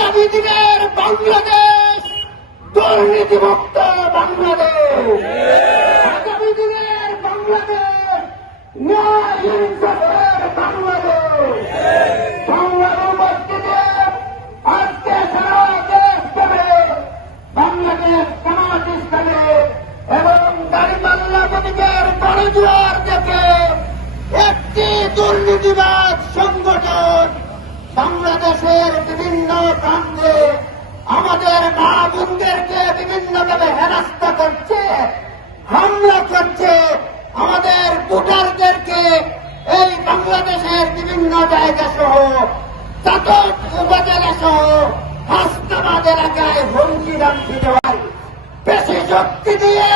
আগামী দিনের বাংলাদেশ দুর্নীতিমুক্ত বাংলাদেশ, আগামী দিনের বাংলাদেশ ন্যায় ইনসাফের বাংলাদেশ। সংগ্রাম উপস্থিতি আজকে সারা দেশ জুড়ে বাংলাদেশ জামাত ইসলামী এবং দাঁড়িপাল্লা প্রতীকের গণজোয়ার দেখে একটি দুর্নীতিবাদ সংগঠন বাংলাদেশের বিভিন্ন প্রান্তে আমাদের মা বোনদেরকে বিভিন্নভাবে হেনস্থা করছে, হামলা করছে, আমাদের ভোটারদেরকে এই বাংলাদেশের বিভিন্ন জায়গা সহ চাতক উপজেলা সহ হাসনাবাদ এলাকায় হুমকি দামকি দেওয়ার বেশি শক্তি দিয়ে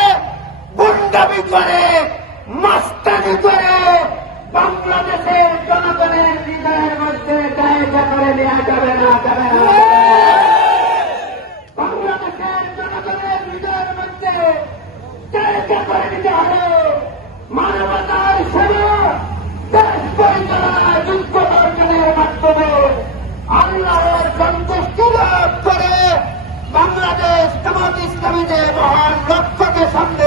গুন্ডামি করে, মাস্তানি করে বাংলাদেশের জনগণের হৃদয়ের মধ্যে জায়গা করে নেওয়া যাবে না, যাবে না। বাংলাদেশের জনগণের হৃদয়ের মধ্যে জায়গা করে নিতে হবে মানবতার সেবা, দেশ পরিচালনায় যোগ্য অর্জনের মাধ্যমে আল্লাহর সন্তুষ্টি লাভ করে বাংলাদেশ জামাত ইসলামী যে মহান লক্ষ্যকে সামনে